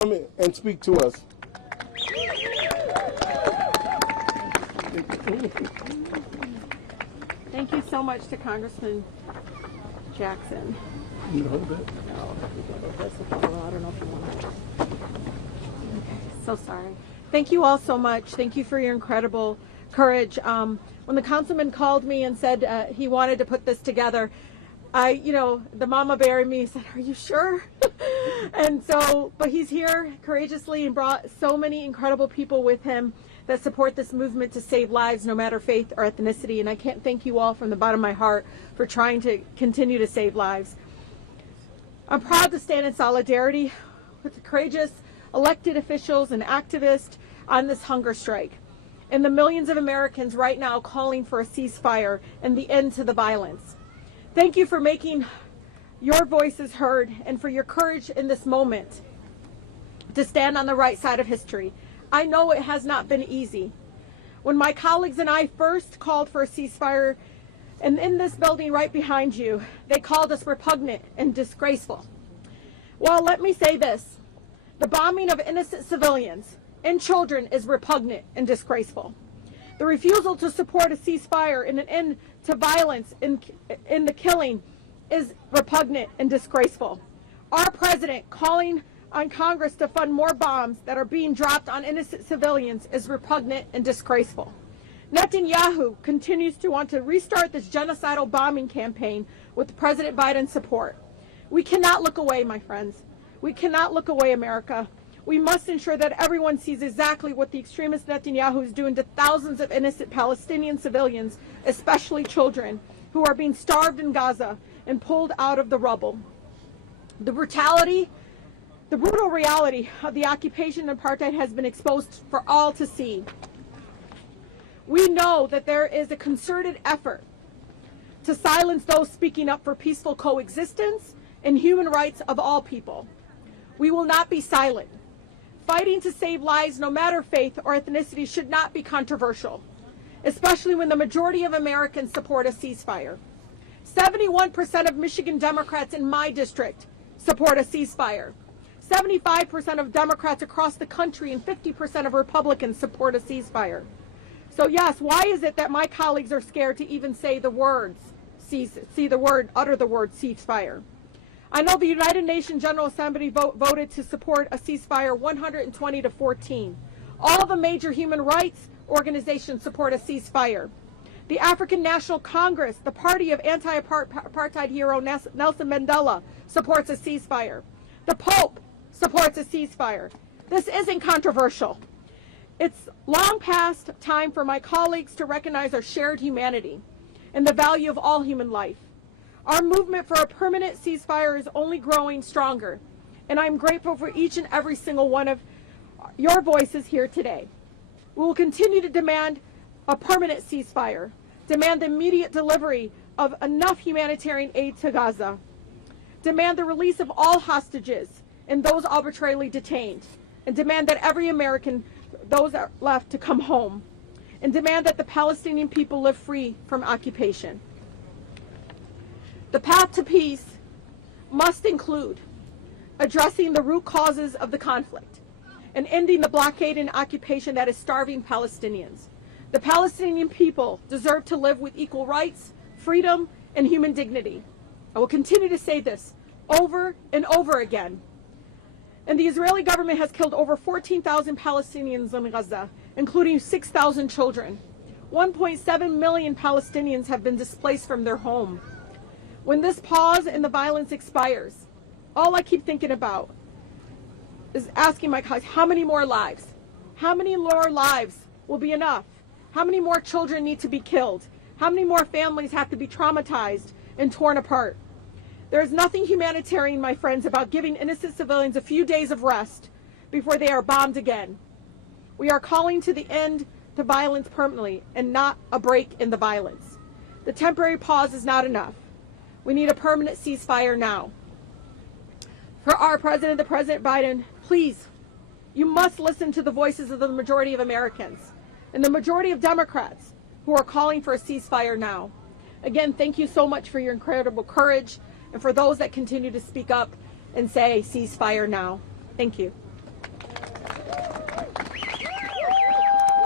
come and speak to us. Thank you so much to Congressman Jackson. You hold that? No, I don't know if you want to. Okay, so sorry. Thank you all so much. Thank you for your incredible courage. When the councilman called me and said he wanted to put this together, the mama bear in me said, "Are you sure?" And so, but he's here courageously and brought so many incredible people with him that support this movement to save lives, no matter faith or ethnicity. And I can't thank you all from the bottom of my heart for trying to continue to save lives. I'm proud to stand in solidarity with the courageous elected officials and activists on this hunger strike, and the millions of Americans right now calling for a ceasefire and the end to the violence. Thank you for making your voices heard and for your courage in this moment to stand on the right side of history. I know it has not been easy. When my colleagues and I first called for a ceasefire, and in this building right behind you, they called us repugnant and disgraceful. Well, let me say this. The bombing of innocent civilians and children is repugnant and disgraceful. The refusal to support a ceasefire and an end to violence in the killing is repugnant and disgraceful. Our president calling on Congress to fund more bombs that are being dropped on innocent civilians is repugnant and disgraceful. Netanyahu continues to want to restart this genocidal bombing campaign with President Biden's support. We cannot look away, my friends. We cannot look away, America. We must ensure that everyone sees exactly what the extremist Netanyahu is doing to thousands of innocent Palestinian civilians, especially children, who are being starved in Gaza and pulled out of the rubble. The brutal reality of the occupation and apartheid has been exposed for all to see. We know that there is a concerted effort to silence those speaking up for peaceful coexistence and human rights of all people. We will not be silent. Fighting to save lives, no matter faith or ethnicity, should not be controversial, especially when the majority of Americans support a ceasefire. 71% of Michigan Democrats in my district support a ceasefire. 75% of Democrats across the country and 50% of Republicans support a ceasefire. So yes, why is it that my colleagues are scared to even say the words, utter the word ceasefire? I know the United Nations General Assembly voted to support a ceasefire 120 to 14. All of the major human rights organizations support a ceasefire. The African National Congress, the party of anti-apartheid hero Nelson Mandela, supports a ceasefire. The Pope supports a ceasefire. This isn't controversial. It's long past time for my colleagues to recognize our shared humanity and the value of all human life. Our movement for a permanent ceasefire is only growing stronger, and I'm grateful for each and every single one of your voices here today. We will continue to demand a permanent ceasefire, demand the immediate delivery of enough humanitarian aid to Gaza, demand the release of all hostages and those arbitrarily detained, and demand that every American, those that are left, to come home, and demand that the Palestinian people live free from occupation. The path to peace must include addressing the root causes of the conflict and ending the blockade and occupation that is starving Palestinians. The Palestinian people deserve to live with equal rights, freedom, and human dignity. I will continue to say this over and over again. And the Israeli government has killed over 14,000 Palestinians in Gaza, including 6,000 children. 1.7 million Palestinians have been displaced from their home. When this pause in the violence expires, all I keep thinking about is asking my colleagues, how many more lives? How many more lives will be enough? How many more children need to be killed? How many more families have to be traumatized and torn apart? There is nothing humanitarian, my friends, about giving innocent civilians a few days of rest before they are bombed again. We are calling to the end to violence permanently and not a break in the violence. The temporary pause is not enough. We need a permanent ceasefire now. For our president, the President Biden, please, you must listen to the voices of the majority of Americans and the majority of Democrats who are calling for a ceasefire now. Again, thank you so much for your incredible courage and for those that continue to speak up and say ceasefire now. Thank you.